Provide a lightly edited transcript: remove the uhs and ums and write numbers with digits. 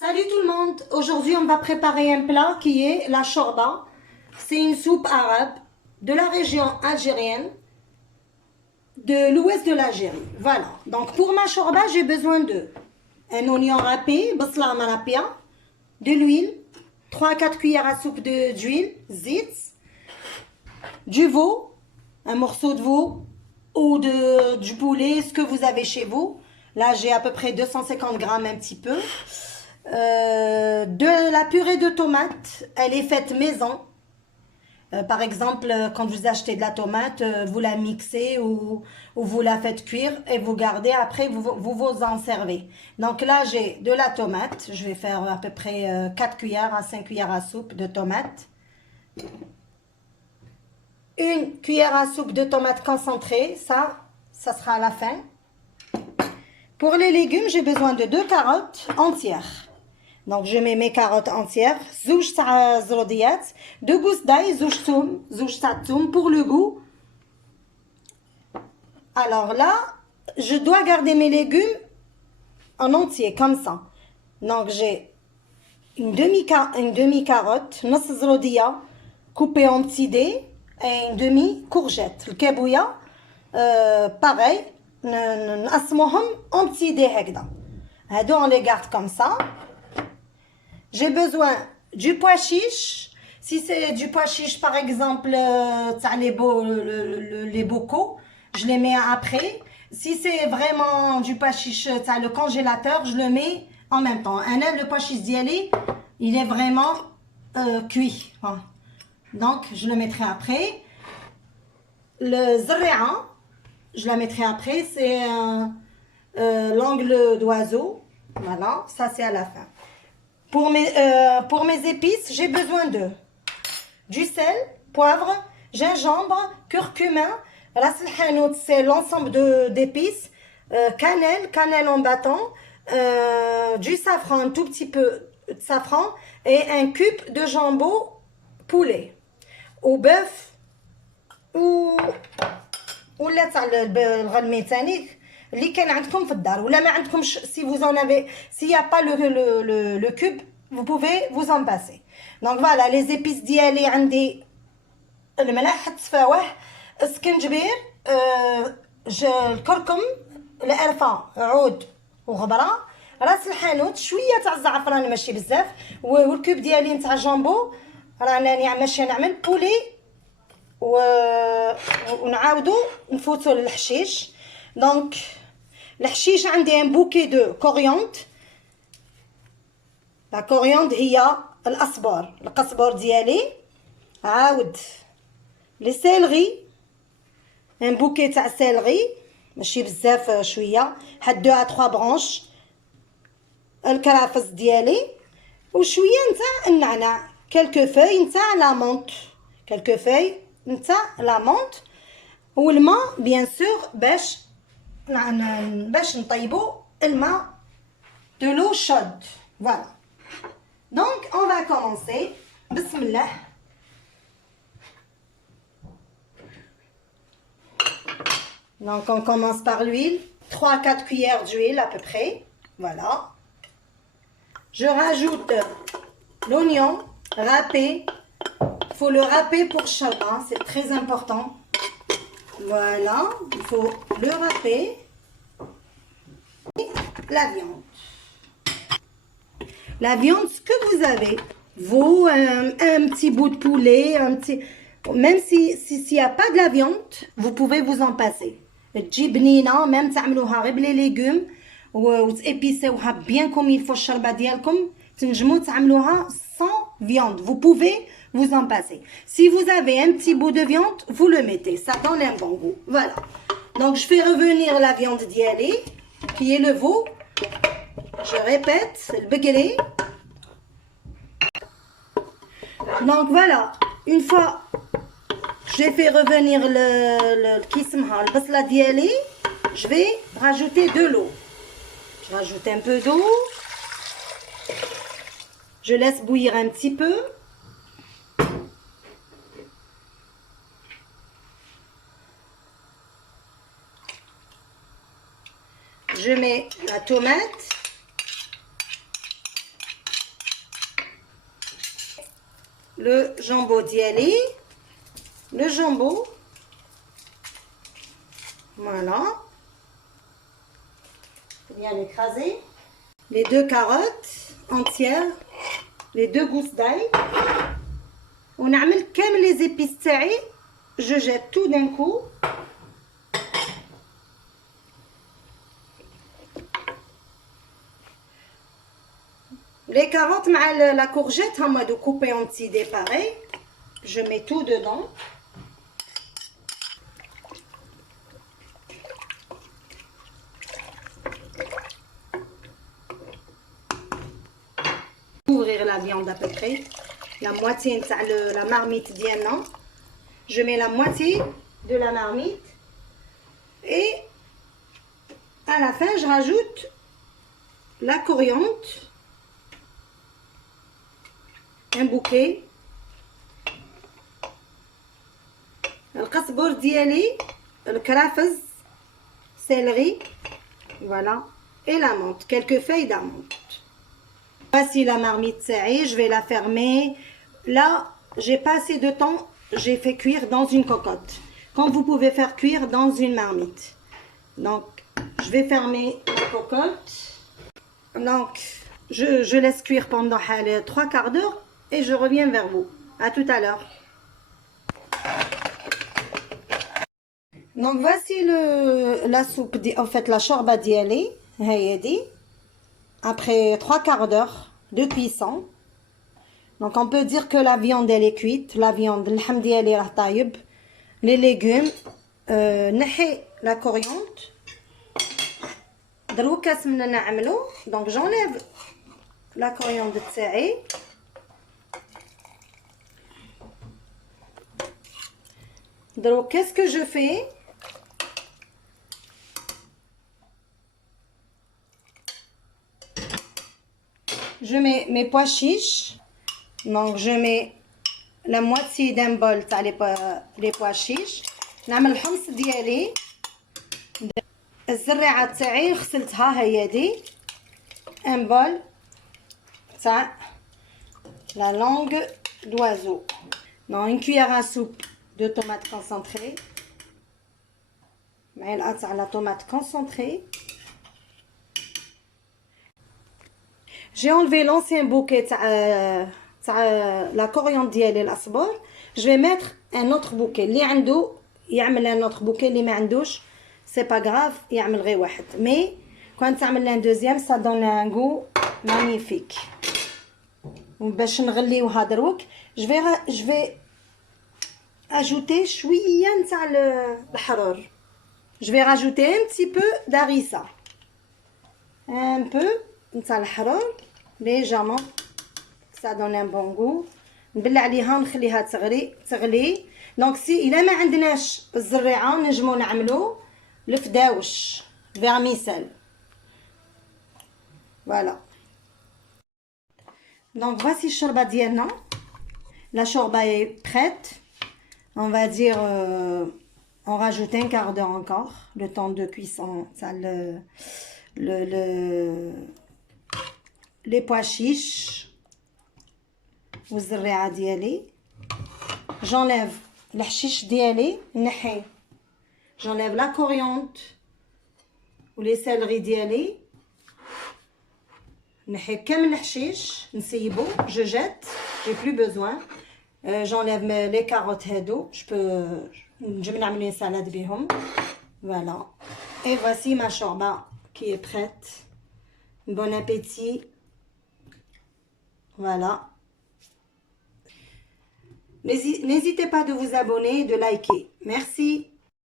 Salut tout le monde, aujourd'hui on va préparer un plat qui est la shorba. C'est une soupe arabe de la région algérienne, de l'ouest de l'Algérie. Voilà, donc pour ma shorba j'ai besoin de un oignon râpé, basla marapia, de l'huile, 3-4 cuillères à soupe d'huile, zit, du veau, un morceau de veau ou du poulet, ce que vous avez chez vous. Là j'ai à peu près 250 grammes, un petit peu. De la purée de tomates, elle est faite maison. Par exemple, quand vous achetez de la tomate, vous la mixez ou vous la faites cuire et vous gardez. Après, vous en servez. Donc là, j'ai de la tomate. Je vais faire à peu près 4 cuillères à 5 cuillères à soupe de tomate. Une cuillère à soupe de tomate concentrée. Ça sera à la fin. Pour les légumes, j'ai besoin de 2 carottes entières. Donc, je mets mes carottes entières, zouj ta zrodiyat, 2 gousses d'ail, zouj ta toum pour le goût. Alors là, je dois garder mes légumes en entier, comme ça. Donc, j'ai une demi-carotte, nos zrodia, coupée en petits dés, et une demi-courgette. Le kabouya, pareil, نقسموهم en petits dés هكذا. هادو on les garde comme ça. J'ai besoin du pois chiche. Si c'est du pois chiche, par exemple, les bocaux, je les mets après. Si c'est vraiment du pois chiche, le congélateur, je le mets en même temps. Le pois chiche d'Yali, il est vraiment cuit. Donc, je le mettrai après. Le zréa, je la mettrai après. C'est l'angle d'oiseau. Voilà, ça c'est à la fin. Pour mes épices, j'ai besoin de du sel, poivre, gingembre, curcuma, ras el hanout, c'est l'ensemble d'épices, cannelle en bâton, du safran, un tout petit peu de safran et un cube de jambon poulet ou bœuf ou la الغلمي تاني اللي كان عندكم في الدار ولا ما عندكمش. Si vous en avez, s'il n'y a pas le cube, vous pouvez vous en passer. Donc voilà, les épices ديالي عندي الملح، التفاوح، السكنجبير، الكركم، القرفه، عود وغبره، راس الحانوت، شويه تاع الزعفران ماشي بزاف، والكوب ديالي نتاع جامبو. راني ماشي نعمل بولي ونعاودو نفوتو للحشيش. دونك الحشيش عندي ان بوكي دو كوريوند. لا كوريوند هي الاصبر، القزبر ديالي. عاود لي سيلغي، ان بوكي تاع سيلغي ماشي بزاف، شويه، حد 2 à 3 برونش. الكرافس ديالي وشويه نتاع النعناع، كلكو فاي نتاع لامونط، كلكو فاي نتاع لامونط، والماء بيان سور باش نطيبو الماء de l'eau chaude. Voilà. Donc on va commencer. Bismillah. Donc on commence par l'huile, 3-4 cuillères d'huile à peu près. Voilà. Je rajoute l'oignon râpé. Il faut le râper pour shorba, c'est très important. Voilà, il faut le râper. Et la viande. La viande, ce que vous avez, vous, un petit bout de poulet, même s'il n'y a pas de la viande, vous pouvez vous en passer. تجي بنينه، même تعملوها غير بلي légumes وتابيسيوها bien comme il faut الشربه ديالكم، تنجموا تعملوها sans viande. Vous pouvez vous en passer. Si vous avez un petit bout de viande, vous le mettez, ça donne un bon goût. Voilà. Donc je fais revenir la viande d'Yali, qui est le veau. Je répète, c'est le beguelé. Donc voilà, une fois j'ai fait revenir le basla d'Yali, je vais rajouter de l'eau. Je rajoute un peu d'eau. Je laisse bouillir un petit peu. Je mets la tomate. le jambon d'Yali. Le jambon. Voilà. Bien l'écraser. Les 2 carottes entières. Les 2 gousses d'ail. On a mis les épices تاعي. Je jette tout d'un coup. Les carottes avec la courgette, on va couper en petits dés pareil. Je mets tout dedans. Ouvrir la viande à peu près. La moitié de la marmite d'Yann. Je mets la moitié de la marmite. Et à la fin, je rajoute la coriandre. Un bouquet. القزبر ديالي, الكرافس, céleri, voilà, et la menthe, quelques feuilles d'amande. Voici la marmite serrée, je vais la fermer. Là, j'ai pas assez de temps, j'ai fait cuire dans une cocotte. Comme vous pouvez faire cuire dans une marmite. Donc, je vais fermer la cocotte. Donc, je laisse cuire pendant 3 quarts d'heure et je reviens vers vous. À tout à l'heure. Donc voici la soupe, en fait la chorba d'Yali, après 3 quarts d'heure de cuisson. Donc on peut dire que la viande elle est cuite, la viande, les légumes, la coriandre. Donc j'enlève la coriandre de تاعي. Donc qu'est-ce que je fais? Je mets mes pois chiches. Donc je mets la moitié d'un bol تاع les pois chiches. نعمل الحمص ديالي. الزريعه تاعي غسلتها هي دي. Un bol تاع la langue d'oiseau. Donc une cuillère à soupe de tomates concentrées. معلقه تاع la tomate concentrée. J'ai enlevé l'ancien bouquet la coriandre ديالي الاصبر. Je vais mettre un autre bouquet. اللي عنده يعمل un autre bouquet, اللي ما عندوش c'est pas grave يعمل غير واحد. Mais quand تعمل un deuxième ça donne un goût magnifique. باش نغليوها دروك je vais ajouter شويه نتاع الحرور. Je vais rajouter un petit peu d'harissa. Un peu نتاع الحرور légèrement. Ça donne un bon goût. نبلع عليها نخليها تغلي. دونك سي الا ما عندناش الزريعه نجمو نعملو الفداوش فيرميسيل. Voilà. Donc voici الشوربه ديالنا. La chorba est prête. On va dire on rajoute un quart d'heure encore, le temps de cuisson. Ça, les pois chiches. والزريعه ديالي. J'enlève الحشيش ديالي نحي. J'enlève la coriandre ou les céleris ديالي. نحي كامل الحشيش نسيبو. Je jette, j'ai plus besoin. J'enlève les carottes هادو. Je vais نعمل une salade بهم. Voilà. Et voici ma chorba qui est prête. Bon appétit. Voilà. N'hésitez pas de vous abonner et de liker. Merci.